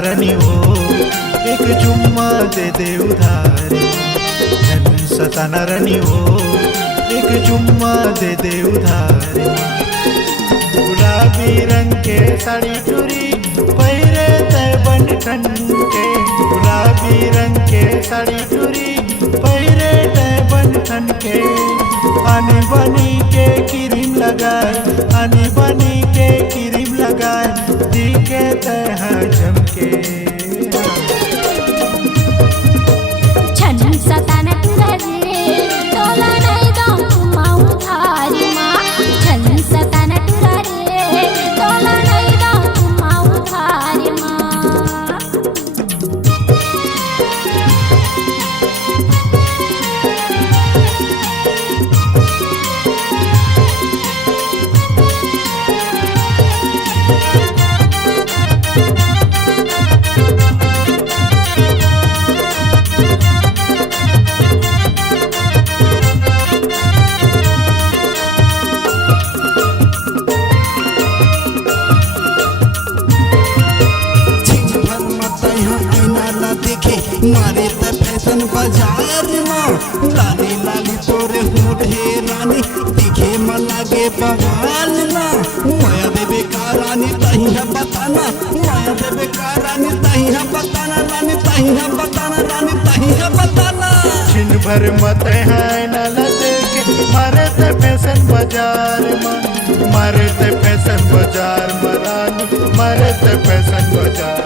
सतानारानी हो एक चुम्मा दे उधार। जन सतानारानी हो एक चुम्मा दे उधार। गुलाबी रंग के साड़ी चूड़ी पहिरे तय बन ठन के। गुलाबी रंग के साड़ी चूड़ी पहिरे तय बन ठन के। आनी बनी के क्रीम लगाए, आनी बनी के क्रीम लगाए, दिखे तय झमके। छन सताना तुरारे तोला नहीं दो चुम्मा उधार माँ। छन सताना तुरारे तोला नहीं दो चुम्मा उधार माँ। मारे त फैशन बाजार में लाली लाली तोरे होठे रानी दिखे म लागे बवाल ना। माया देवे का रानी तही है बताना, माया देवे का रानी तही है बताना, रानी तही है बताना, रानी तही है बताना। छिन भर मत है न देखे मारे त फैशन बाजार में। मारे त फैशन बाजार में रानी, मारे त फैशन बाजार।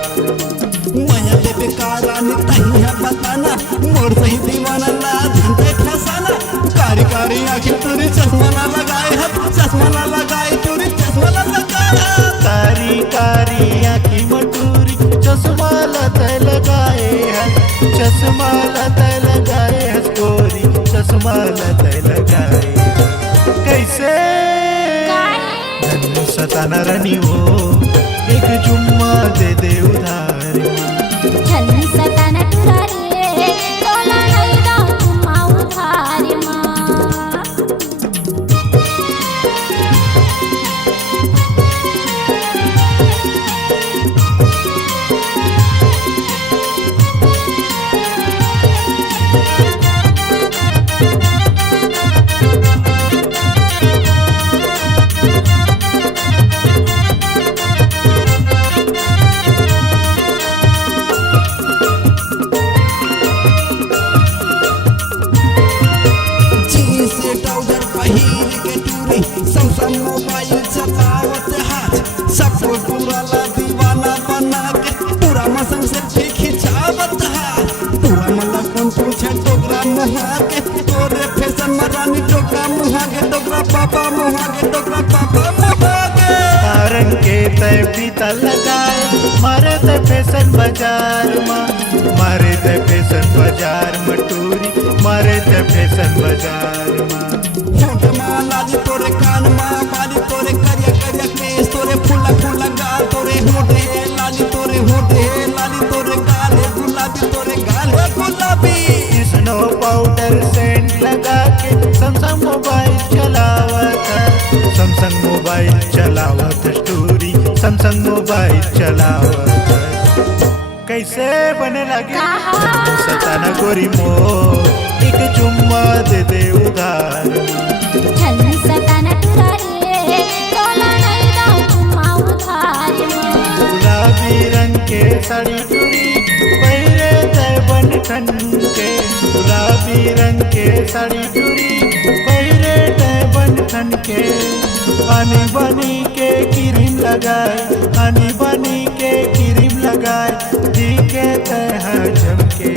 माया देवे का रानी तही है बताना, मोर सही दीवाना ला झंडे फसाना। कारी कारी आँखें तुरी चश्मा ना लगाए हाथ, चश्मा ना लगाए तुरी चश्मा ना लगाए। कारी कारी आँखी मटूरी चश्मा लतय लगाए है। चश्मा लतय लगाए है गोरी, चश्मा लतय लगाए। कैसे जन सतानारानी हो एक चुम्मा दे उधार। छन सताना तुरारे तोला नहीं दो चुम्मा उधार माँ। सैमसंग मोबाइल चलावत हाथ, सबको पूरा ला दीवाना बना के पूरा मसंग सेल्फी खिंचावत हाथ। पूरा मला कौन पूछे टोकरा मुहा के, तोरे फैशन में रानी टोकरा मुहा के, टोकरा पापा मुहा के, टोकरा पापा मुहा के। तारन के तय फीता लगाए मारे त फैशन बाजार में। मारे त फैशन बाजार में टूरी, मारे त फैशन बाजार में। होठ माँ लाली तोरे कान माँ बाली तोरे करिया करिया केस तोरे फूला फूला गाल तोरे होठे लाली तोरे होठे लाली तोरे गाल है गुलाबी तोरे गाल है गुलाबी। स्नो पाउडर सेंट लगा के सैमसंग मोबाइल चलावत। सैमसंग मोबाइल चलावत स्टोरी, सैमसंग मोबाइल चलावत। कैसे बने लगे जन सताना गोरी मो एक चुम्मा दे उधार। छन सताना तुरारे तोला नहीं दो चुम्मा उधार माँ। गुलाबी रंग के साड़ी चूड़ी पहिरे तय बन ठन के। गुलाबी रंग के साड़ी चूड़ी पहिरे तय बन ठन के। आनी बनी के क्रीम लगाए, आनी बनी के क्रीम लगाए, दिखे तय झमके।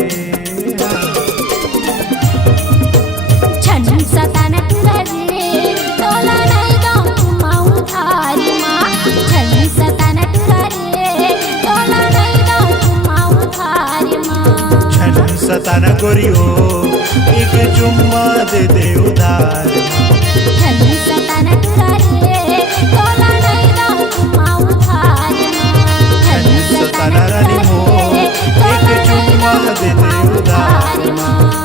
छन सताना तुरारे तोला नहीं दो चुम्मा उधार माँ। छन सताना तुरारे तोला नहीं दो चुम्मा उधार माँ। छन सताना गोरी हो एक चुम्मा दे उधार। छन सताना तुरारे तोला नहीं दो चुम्मा उधार माँ। छन सतानारानी हो एक चुम्मा दे उधार।